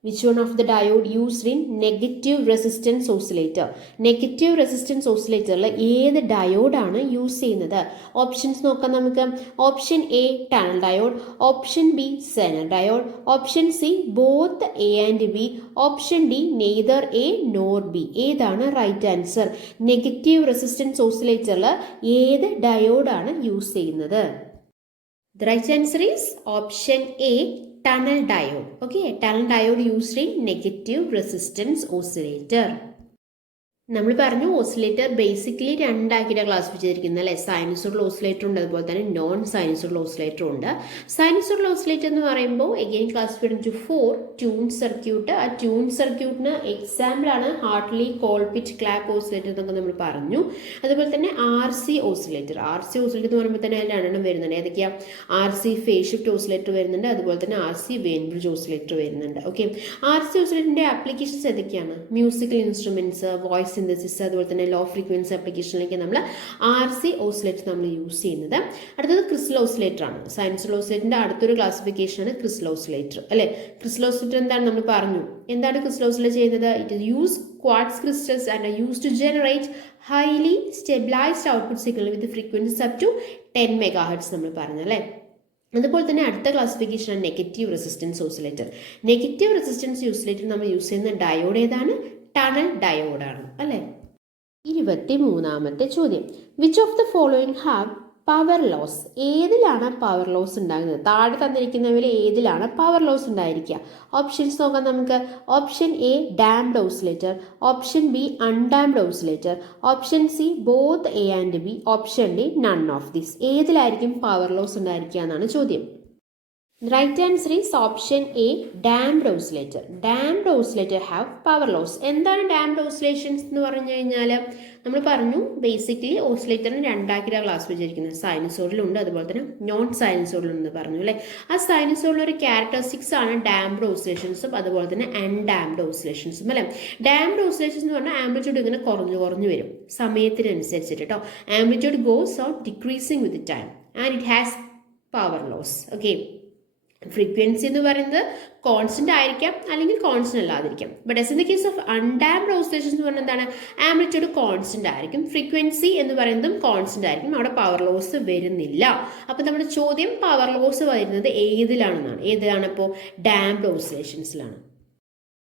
Which one of the diode used in negative resistance oscillator? Negative resistance ഓസിലേറ്ററിൽ ഏത് ഡയോഡാണ് യൂസ് ചെയ്യുന്നത്? ഓപ്ഷൻസ് നോക്കാം നമുക്ക്. Option A tunnel diode, option B Zener diode, option C both A and B, option D neither A nor B. ഏതാണ് റൈറ്റ് ആൻസർ? നെഗറ്റീവ് റെസിസ്റ്റൻസ് ഓസിലേറ്ററിൽ ഏത് ഡയോഡാണ് യൂസ് ചെയ്യുന്നത്? The right answer is option A, tunnel diode. Okay, tunnel diode used in negative resistance oscillator. നമ്മൾ പറഞ്ഞു ഓസിലേറ്റർ ബേസിക്കലി രണ്ടാക്കിയിട്ട് ക്ലാസിഫൈ ചെയ്തിരിക്കുന്നത് അല്ലേ. സൈനസോയ്ഡൽ ഓസിലേറ്റർ ഉണ്ട്, അതുപോലെ തന്നെ നോൺ സൈനസോയ്ഡൽ ഓസിലേറ്റർ ഉണ്ട്. സൈനസോയ്ഡൽ ഓസിലേറ്റർ എന്ന് പറയുമ്പോൾ again classified into 4 tune circuit. ആ ട്യൂൺ സർക്യൂട്ടിന് എക്സാമ്പിൾ ആണ് ഹാർട്ട്ലി, കോൾപിറ്റ്, ക്ലാപ്പ് ഓസിലേറ്റർ എന്നൊക്കെ നമ്മൾ പറഞ്ഞു. അതുപോലെ തന്നെ RC ഓസിലേറ്റർ. RC ഓസിലേറ്റർ എന്ന് പറയുമ്പോൾ തന്നെ അതിൽ രണ്ടെണ്ണം വരുന്നുണ്ട്. ഏതൊക്കെയാ? RC ഫേസ് ഷിഫ്റ്റ് ഓസിലേറ്റർ വരുന്നുണ്ട്, അതുപോലെ തന്നെ RC വെയിൻ ബ്രിഡ്ജ് ഓസിലേറ്റർ വരുന്നുണ്ട്. ഓക്കെ, RC ഓസിലേറ്ററിന്റെ ആപ്ലിക്കേഷൻസ് ഏതൊക്കെയാണ്? മ്യൂസിക്കൽ ഇൻസ്ട്രുമെന്റ്സ്, വോയിസ് സിന്തസിസ്, അതുപോലെ തന്നെ ലോ ഫ്രീക്വൻസി ആപ്ലിക്കേഷനിലേക്ക് നമ്മൾ RC ഓസിലേറ്റർ നമ്മൾ യൂസ് ചെയ്യുന്നത്. അടുത്തത് ക്രിസ്റ്റൽ ഓസിലേറ്റർ ആണ്. സൈനസോയ്ഡൽ ഓസിലേറ്ററിന്റെ അടുത്തൊരു ക്ലാസിഫിക്കേഷൻ ആണ് ക്രിസ്റ്റൽ ഓസിലേറ്റർ അല്ലെ. ക്രിസ്റ്റൽ ഓസിലേറ്റർ എന്താണ് നമ്മൾ പറഞ്ഞു. എന്താണ് ക്രിസ്റ്റൽ ഓസിലേറ്റർ ചെയ്യുന്നത്? It use quartz crystals and use to generate highly stabilised output signal with frequencies up to 10 megahertz നമ്മൾ പറഞ്ഞു അല്ലേ. അതുപോലെ തന്നെ അടുത്ത ക്ലാസിഫിക്കേഷൻ ആണ് negative resistance oscillator. Negative resistance oscillator നമ്മൾ യൂസ് ചെയ്യുന്ന ഡയോഡ് ഏതാണ്? ടണൽ ഡയോഡാണ് അല്ലേ. 23ാമത്തെ ചോദ്യം. Which of the following have power loss? ഏതിലാണ് പവർ ലോസ് ഉണ്ടാകുന്നത്? താഴെ തന്നിരിക്കുന്നവയിൽ ഏതിലാണ് പവർ ലോസ് ഉണ്ടായിരിക്കുക? ഓപ്ഷൻസ് നോക്കാം നമുക്ക്. Option A damped oscillator, option B undamped oscillator, option C both A and B, option D none of this. ഏതിലായിരിക്കും പവർ ലോസ് ഉണ്ടായിരിക്കുക എന്നാണ് ചോദ്യം. Right answer is option A damped oscillator. Damped oscillator have power loss. എന്താണ് ഡാംഡ് ഓസിലേഷൻസ് എന്ന് പറഞ്ഞു കഴിഞ്ഞാൽ നമ്മൾ പറഞ്ഞു ബേസിക്കലി ഓസിലേറ്ററിന് രണ്ടാക്കിയാണ് ക്ലാസിഫൈ ചെയ്തിരിക്കുന്നത്. സൈനസോയ്ഡലുണ്ട്, അതുപോലെ തന്നെ നോൺ സൈനസോയ്ഡലുണ്ട് പറഞ്ഞു അല്ലേ. ആ സൈനസോയ്ഡിൽ ഒരു ക്യാരക്ടറിസ്റ്റിക്സ് ആണ് ഡാംഡ് ഓസിലേഷൻസും അതുപോലെ തന്നെ അൺഡാംഡ് ഓസിലേഷൻസും അല്ലേ. ഡാംഡ് ഓസിലേഷൻസ് എന്ന് പറഞ്ഞാൽ ആംപ്ലിറ്റ്യൂഡ് ഇങ്ങനെ കുറഞ്ഞു കുറഞ്ഞു വരും സമയത്തിനനുസരിച്ചിട്ട് കേട്ടോ. Amplitude goes on decreasing with time and it has power loss. Okay, frequency എന്ന് പറയുന്നത് കോൺസ്റ്റന്റ് ആയിരിക്കാം അല്ലെങ്കിൽ കോൺസ്റ്റന്റ് അല്ലാതിരിക്കാം. But as in the case of undamped oscillations എന്ന് പറഞ്ഞാൽ എന്താണ്? ആംപ്ലിറ്റ്യൂഡ് കോൺസ്റ്റന്റ് ആയിരിക്കും, ഫ്രീക്വൻസി എന്ന് പറയുന്നതും കോൺസ്റ്റന്റ് ആയിരിക്കും, അവിടെ പവർ ലോസ് വരുന്നില്ല. അപ്പൊ നമ്മുടെ ചോദ്യം പവർ ലോസ് വരുന്നത് ഏതിലാണെന്നാണ്. ഏതിലാണ്? അപ്പോൾ ഡാംഡ് ഓസിലേഷൻസിലാണ്.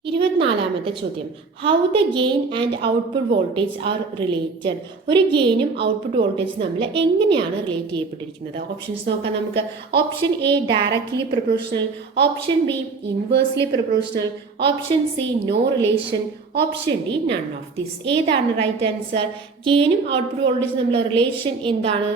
24ാമത്തെ ചോദ്യം. How the gain and output voltage are related? ഒരു ഗെയിനും ഔട്ട്പുട്ട് വോൾട്ടേജും തമ്മിൽ എങ്ങനെയാണ് റിലേറ്റ് ചെയ്യപ്പെട്ടിരിക്കുന്നത്? ഓപ്ഷൻസ് നോക്കാം നമുക്ക്. Option A directly proportional, option B inversely proportional, option C no relation, option D none of this. ഏതാണ് റൈറ്റ് ആൻസർ? ഗെയിനും ഔട്ട്പുട്ട് വോൾട്ടേജും തമ്മിലുള്ള റിലേഷൻ എന്താണ്?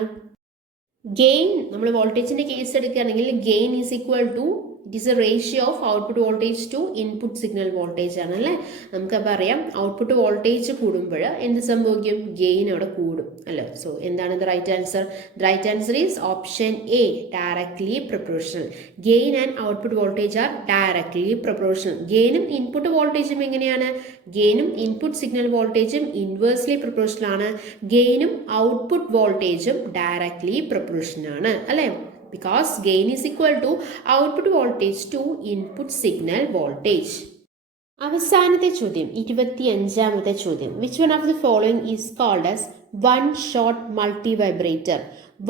ഗെയിൻ, നമ്മൾ വോൾട്ടേജിന്റെ കേസ് എടുക്കുകയാണെങ്കിൽ gain is equal to it is a ratio of output voltage to input signal voltage ആണ് അല്ലേ. നമുക്കപ്പോൾ അറിയാം ഔട്ട്പുട്ട് വോൾട്ടേജ് കൂടുമ്പോൾ എന്ത് സംഭവിക്കും? ഗെയിൻ അവിടെ കൂടും അല്ലേ. സോ എന്താണ് the right answer? The right answer is option A directly proportional. Gain and output voltage are directly proportional. ഗെയിനും ഇൻപുട്ട് വോൾട്ടേജും എങ്ങനെയാണ്? ഗെയിനും ഇൻപുട്ട് സിഗ്നൽ വോൾട്ടേജും ഇൻവേഴ്സ്ലി പ്രൊപ്പോർഷണൽ ആണ്. ഗെയിനും ഔട്ട്പുട്ട് വോൾട്ടേജും ഡയറക്ട്ലി പ്രൊപ്പോർഷണൽ ആണ് അല്ലേ. Because gain is equal to output voltage to input signal voltage. അവസാനത്തെ ചോദ്യം 25ാമത്തെ ചോദ്യം. Which one of the following is called as one shot multivibrator?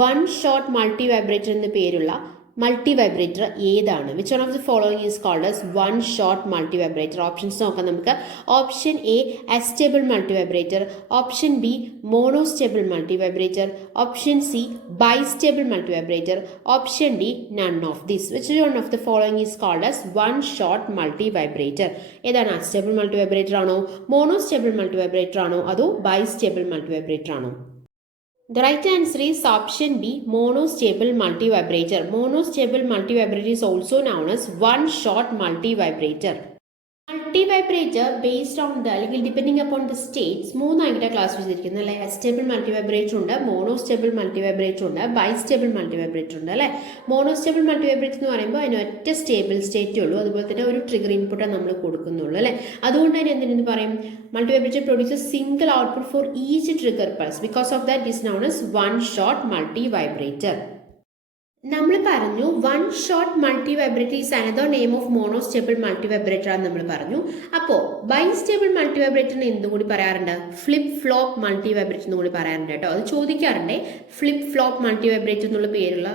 One shot multivibrator എന്ന പേരുള്ള മൾട്ടിവൈബ്രേറ്റർ ഏതാണ്? Which one of the following is called as one shot multivibrator. Options നോക്കാം നമുക്ക്. Option A astable multivibrator, option B monostable multivibrator, option C bistable multivibrator, option D none of this. Which one of the following is called as one shot multivibrator? ഏതാണ്? അസ്റ്റേബിൾ മൾട്ടിവൈബ്രേറ്റർ ആണോ, മോണോസ്റ്റേബിൾ മൾട്ടിവൈബ്രേറ്റർ ആണോ, അതോ ബൈസ്റ്റേബിൾ മൾട്ടിവൈബ്രേറ്റർ ആണോ? The right answer is option B, monostable multivibrator. Monostable multivibrator is also known as one-shot multivibrator. Multivibrator based on the അല്ലെങ്കിൽ ഡിപ്പെൻഡിങ് അപ്പോൺ ദ സ്റ്റേറ്റ്സ് മൂന്നായിട്ട് ക്ലാസ് ചെയ്തിരിക്കുന്നത് അല്ലെ. അസ്റ്റേബിൾ മൾട്ടിവൈബ്രേറ്റർ ഉണ്ട്, മോണോസ്റ്റേബിൾ മൾട്ടിവൈബ്രേറ്റർ ഉണ്ട്, ബൈസ്റ്റേബിൾ മൾട്ടിവൈബ്രേറ്റർ ഉണ്ട് അല്ലെ. മോണോസ്റ്റേബിൾ മൾട്ടിവൈബ്രേറ്റർ എന്ന് പറയുമ്പോൾ അതിന് ഒറ്റ സ്റ്റേബിൾ സ്റ്റേറ്റേ ഉള്ളൂ, അതുപോലെ തന്നെ ഒരു ട്രിഗർ ഇൻപുട്ട് നമ്മൾ കൊടുക്കുന്നുള്ളൂ അല്ലെ. അതുകൊണ്ട് തന്നെ എന്തിനെന്ന് പറയും, multivibrator produces single output for each trigger pulse. Because of that is known as one shot multivibrator. നമ്മൾ പറഞ്ഞു one shot multivibrator is another name of monostable multivibrator ആണ് നമ്മൾ പറഞ്ഞു. അപ്പോൾ ബൈസ്റ്റേബിൾ മൾട്ടിവൈബ്രേറ്ററിന് എന്തും കൂടി പറയാറുണ്ട്, ഫ്ലിപ്പ് ഫ്ലോപ്പ് മൾട്ടിവൈബ്രേറ്റർ എന്ന് കൂടി പറയാറുണ്ട് കേട്ടോ. അത് ചോദിക്കാറുണ്ട്, ഫ്ലിപ്പ് ഫ്ലോപ്പ് മൾട്ടിവൈബ്രേറ്റർ എന്നുള്ള പേരുള്ള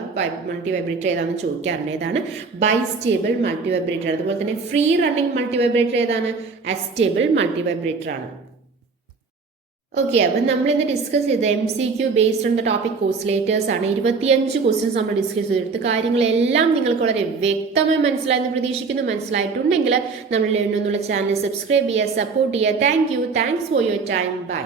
മൾട്ടിവൈബ്രേറ്റർ ഏതാണെന്ന് ചോദിക്കാറുണ്ട്. ഏതാണ്? Bistable multivibrator. അതുപോലെ തന്നെ ഫ്രീ റണ്ണിങ് മൾട്ടിവൈബ്രേറ്റർ ഏതാണ്? അസ്റ്റേബിൾ മൾട്ടിവൈബ്രേറ്റർ ആണ്. ഓക്കെ, അപ്പം നമ്മൾ ഇന്ന് ഡിസ്കസ് ചെയ്ത MCQ based on the topic oscillators ആണ്. 25 ക്വസ്റ്റ്യൻസ് നമ്മൾ ഡിസ്കസ് ചെയ്തെടുത്ത് കാര്യങ്ങളെല്ലാം നിങ്ങൾക്ക് വളരെ വ്യക്തമായി മനസ്സിലായെന്ന് പ്രതീക്ഷിക്കുന്നു. മനസ്സിലായിട്ടുണ്ടെങ്കിൽ നമ്മൾ ലേൺ എന്നുള്ള ചാനൽ സബ്സ്ക്രൈബ് ചെയ്യുക, സപ്പോർട്ട് ചെയ്യുക. Thanks for your time. By.